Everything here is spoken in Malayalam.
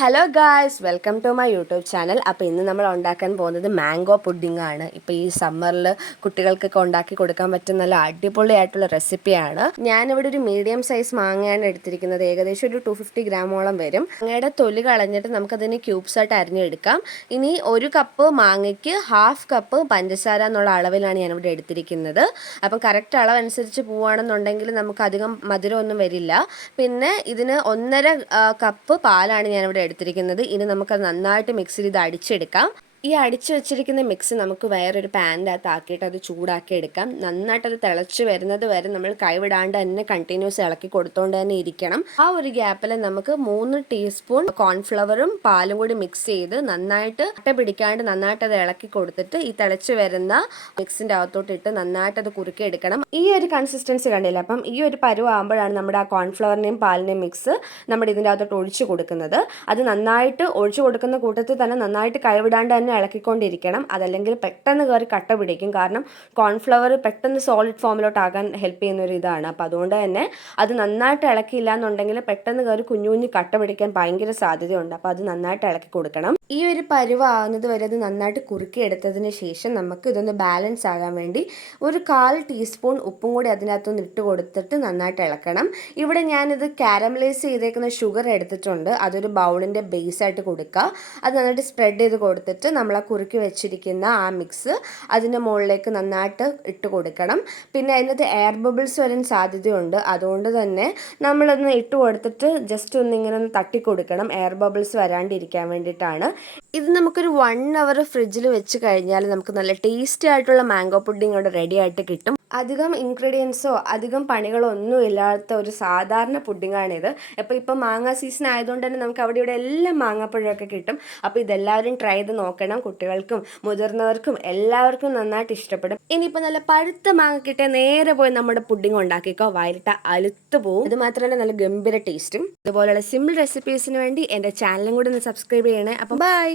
Hello guys, welcome to my YouTube channel. അപ്പോൾ ഇന്ന് നമ്മൾ ഉണ്ടാക്കാൻ പോകുന്നത് മാംഗോ പുഡിംഗ് ആണ്. ഇപ്പോൾ ഈ സമ്മറിൽ കുട്ടികൾക്കൊക്കെ ഉണ്ടാക്കി കൊടുക്കാൻ പറ്റുന്ന നല്ല അടിപൊളിയായിട്ടുള്ള റെസിപ്പിയാണ്. ഞാനിവിടെ ഒരു മീഡിയം സൈസ് മാങ്ങയാണ് എടുത്തിരിക്കുന്നത്. ഏകദേശം ഒരു 250 ഗ്രാമോളം വരും. മാങ്ങയുടെ തൊലി കളഞ്ഞിട്ട് നമുക്കതിന് ക്യൂബ്സായിട്ട് അരിഞ്ഞെടുക്കാം. ഇനി ഒരു കപ്പ് മാങ്ങയ്ക്ക് ഹാഫ് കപ്പ് പഞ്ചസാര എന്നുള്ള അളവിലാണ് ഞാനിവിടെ എടുത്തിരിക്കുന്നത്. അപ്പം കറക്റ്റ് അളവനുസരിച്ച് പോവുകയാണെന്നുണ്ടെങ്കിൽ നമുക്ക് അധികം മധുരമൊന്നും വരില്ല. പിന്നെ ഇതിന് 1.5 കപ്പ് പാലാണ് ഞാനിവിടെ എടുത്തിരിക്കുന്നത്. ഇനി നമുക്ക് നന്നായിട്ട് മിക്സിയിൽ ഇത് അടിച്ചെടുക്കാം. ഈ അടിച്ചു വെച്ചിരിക്കുന്ന മിക്സ് നമുക്ക് വേറൊരു പാനിൻ്റെ അകത്ത് ആക്കിയിട്ട് അത് ചൂടാക്കി എടുക്കാം. നന്നായിട്ട് അത് തിളച്ച് വരുന്നത് വരെ നമ്മൾ കൈവിടാണ്ട് തന്നെ കണ്ടിന്യൂസ് ഇളക്കി കൊടുത്തുകൊണ്ട് തന്നെ ഇരിക്കണം. ആ ഒരു ഗ്യാപ്പിൽ നമുക്ക് 3 ടീസ്പൂൺ കോൺഫ്ലവറും പാലും കൂടി മിക്സ് ചെയ്ത് നന്നായിട്ട് അട്ട പിടിക്കാണ്ട് നന്നായിട്ട് അത് ഇളക്കി കൊടുത്തിട്ട് ഈ തിളച്ച് വരുന്ന മിക്സിൻ്റെ അകത്തോട്ട് ഇട്ട് നന്നായിട്ട് അത് കുറുക്കി എടുക്കണം. ഈ ഒരു കൺസിസ്റ്റൻസി കണ്ടില്ല. അപ്പം ഈ ഒരു പരുവാകുമ്പോഴാണ് നമ്മുടെ ആ കോൺഫ്ലവറിനെയും പാലിനെയും മിക്സ് നമ്മുടെ ഇതിൻ്റെ അകത്തോട്ട് ഒഴിച്ചു കൊടുക്കുന്നത്. അത് നന്നായിട്ട് ഒഴിച്ചു കൊടുക്കുന്ന കൂട്ടത്തിൽ തന്നെ നന്നായിട്ട് കൈവിടാണ്ട് തന്നെ ഇളക്കിക്കൊണ്ടിരിക്കണം. അതല്ലെങ്കിൽ പെട്ടെന്ന് കയറി കട്ട പിടിക്കും. കാരണം കോൺഫ്ലവർ പെട്ടെന്ന് സോളിഡ് ഫോമിലോട്ടാകാൻ ഹെൽപ്പ് ചെയ്യുന്ന ഒരു ഇതാണ്. അപ്പോൾ അതുകൊണ്ട് തന്നെ അത് നന്നായിട്ട് ഇളക്കിയില്ല എന്നുണ്ടെങ്കിൽ പെട്ടെന്ന് കയറി കുഞ്ഞു കുഞ്ഞു കട്ട പിടിക്കാൻ ഭയങ്കര സാധ്യതയുണ്ട്. അപ്പോൾ അത് നന്നായിട്ട് ഇളക്കി കൊടുക്കണം. ഈ ഒരു പരുവാകുന്നത് വരെ അത് നന്നായിട്ട് കുറുക്കി എടുത്തതിന് ശേഷം നമുക്ക് ഇതൊന്ന് ബാലൻസ് ആകാൻ വേണ്ടി ഒരു 1/4 ടീസ്പൂൺ ഉപ്പും കൂടി അതിനകത്തൊന്ന് ഇട്ട് കൊടുത്തിട്ട് നന്നായിട്ട് ഇളക്കണം. ഇവിടെ ഞാനിത് കാരമലൈസ് ചെയ്തേക്കുന്ന ഷുഗർ എടുത്തിട്ടുണ്ട്. അതൊരു ബൗളിൻ്റെ ബേസായിട്ട് കൊടുക്കുക. അത് നന്നായിട്ട് സ്പ്രെഡ് ചെയ്ത് കൊടുത്തിട്ട് നമ്മൾ ആ കുറുക്കി വെച്ചിരിക്കുന്ന ആ മിക്സ് അതിൻ്റെ മുകളിലേക്ക് നന്നായിട്ട് ഇട്ട് കൊടുക്കണം. പിന്നെ അതിനകത്ത് എയർ ബബിൾസ് വരാൻ സാധ്യതയുണ്ട്. അതുകൊണ്ട് തന്നെ നമ്മളൊന്ന് ഇട്ട് കൊടുത്തിട്ട് ജസ്റ്റ് ഒന്ന് ഇങ്ങനെ ഒന്ന് തട്ടിക്കൊടുക്കണം, എയർ ബബിൾസ് വരാണ്ടിരിക്കാൻ വേണ്ടിയിട്ടാണ്. ഇത് നമുക്കൊരു 1 അവർ ഫ്രിഡ്ജിൽ വെച്ച് കഴിഞ്ഞാൽ നമുക്ക് നല്ല ടേസ്റ്റി ആയിട്ടുള്ള മാംഗോ പുഡിംഗ് ഇവിടെ റെഡി ആയിട്ട് കിട്ടും. അധികം ഇൻഗ്രീഡിയൻസോ അധികം പണികളോ ഒന്നും ഇല്ലാത്ത ഒരു സാധാരണ പുഡിങ്ങാണിത്. ഇപ്പം മാങ്ങ സീസൺ ആയതുകൊണ്ട് തന്നെ നമുക്ക് അവിടെ ഇവിടെ എല്ലാം മാങ്ങാപ്പഴമൊക്കെ കിട്ടും. അപ്പോൾ ഇതെല്ലാവരും ട്രൈ ചെയ്ത് നോക്കണം. കുട്ടികൾക്കും മുതിർന്നവർക്കും എല്ലാവർക്കും നന്നായിട്ട് ഇഷ്ടപ്പെടും. ഇനിയിപ്പോൾ നല്ല പഴുത്ത മാങ്ങ കിട്ടിയാൽ നേരെ പോയി നമ്മുടെ പുഡിംഗ് ഉണ്ടാക്കിക്കോ, വായിലിട്ട അലുത്ത് പോവും. ഇത് മാത്രമല്ല നല്ല ഗംഭീര ടേസ്റ്റും. ഇതുപോലെയുള്ള സിമ്പിൾ റെസിപ്പീസിന് വേണ്ടി എൻ്റെ ചാനലും കൂടി ഒന്ന് സബ്സ്ക്രൈബ് ചെയ്യണേ. അപ്പം ബൈ.